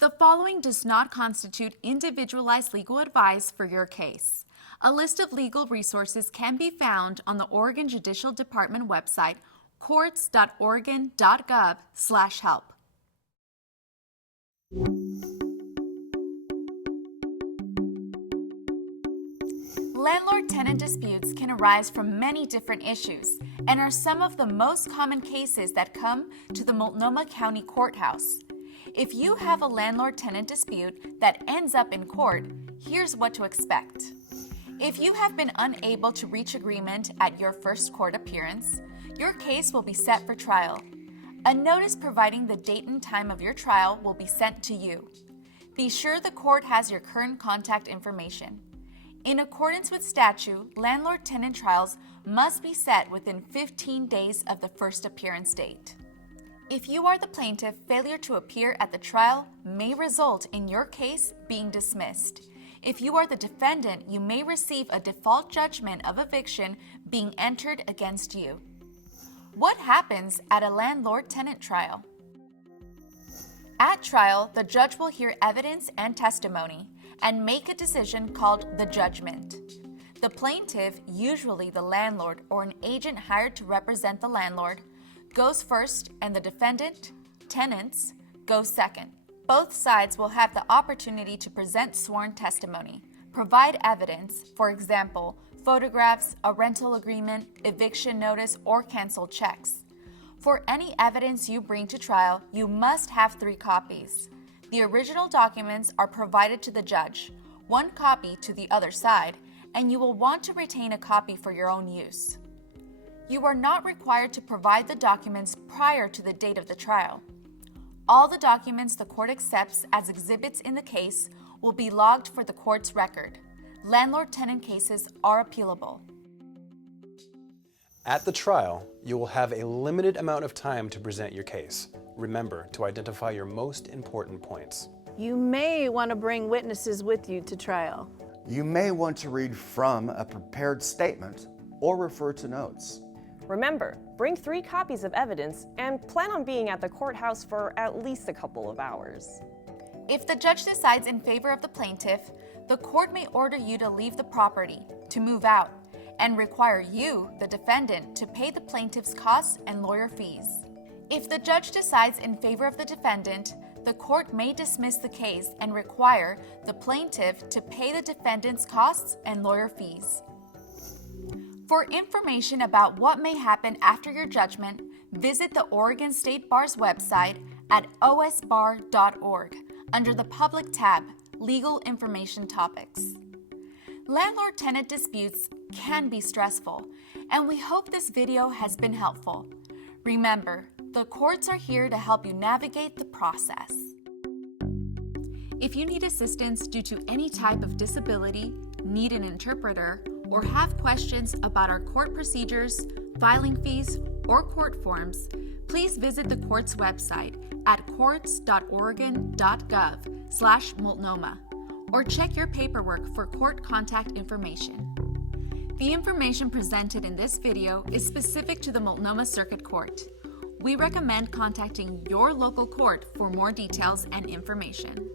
The following does not constitute individualized legal advice for your case. A list of legal resources can be found on the Oregon Judicial Department website, courts.oregon.gov/help. Landlord-tenant disputes can arise from many different issues and are some of the most common cases that come to the Multnomah County Courthouse. If you have a landlord-tenant dispute that ends up in court, here's what to expect. If you have been unable to reach agreement at your first court appearance, your case will be set for trial. A notice providing the date and time of your trial will be sent to you. Be sure the court has your current contact information. In accordance with statute, landlord-tenant trials must be set within 15 days of the first appearance date. If you are the plaintiff, failure to appear at the trial may result in your case being dismissed. If you are the defendant, you may receive a default judgment of eviction being entered against you. What happens at a landlord-tenant trial? At trial, the judge will hear evidence and testimony and make a decision called the judgment. The plaintiff, usually the landlord or an agent hired to represent the landlord, goes first and the defendant, tenants, go second. Both sides will have the opportunity to present sworn testimony, provide evidence, for example, photographs, a rental agreement, eviction notice, or canceled checks. For any evidence you bring to trial, you must have 3 copies. The original documents are provided to the judge, 1 copy to the other side, and you will want to retain a copy for your own use. You are not required to provide the documents prior to the date of the trial. All the documents the court accepts as exhibits in the case will be logged for the court's record. Landlord-tenant cases are appealable. At the trial, you will have a limited amount of time to present your case. Remember to identify your most important points. You may want to bring witnesses with you to trial. You may want to read from a prepared statement or refer to notes. Remember, bring 3 copies of evidence and plan on being at the courthouse for at least a couple of hours. If the judge decides in favor of the plaintiff, the court may order you to leave the property, to move out, and require you, the defendant, to pay the plaintiff's costs and lawyer fees. If the judge decides in favor of the defendant, the court may dismiss the case and require the plaintiff to pay the defendant's costs and lawyer fees. For information about what may happen after your judgment, visit the Oregon State Bar's website at osbar.org under the Public tab, Legal Information Topics. Landlord-tenant disputes can be stressful, and we hope this video has been helpful. Remember, the courts are here to help you navigate the process. If you need assistance due to any type of disability, need an interpreter, or have questions about our court procedures, filing fees, or court forms, please visit the court's website at courts.oregon.gov/Multnomah or check your paperwork for court contact information. The information presented in this video is specific to the Multnomah Circuit Court. We recommend contacting your local court for more details and information.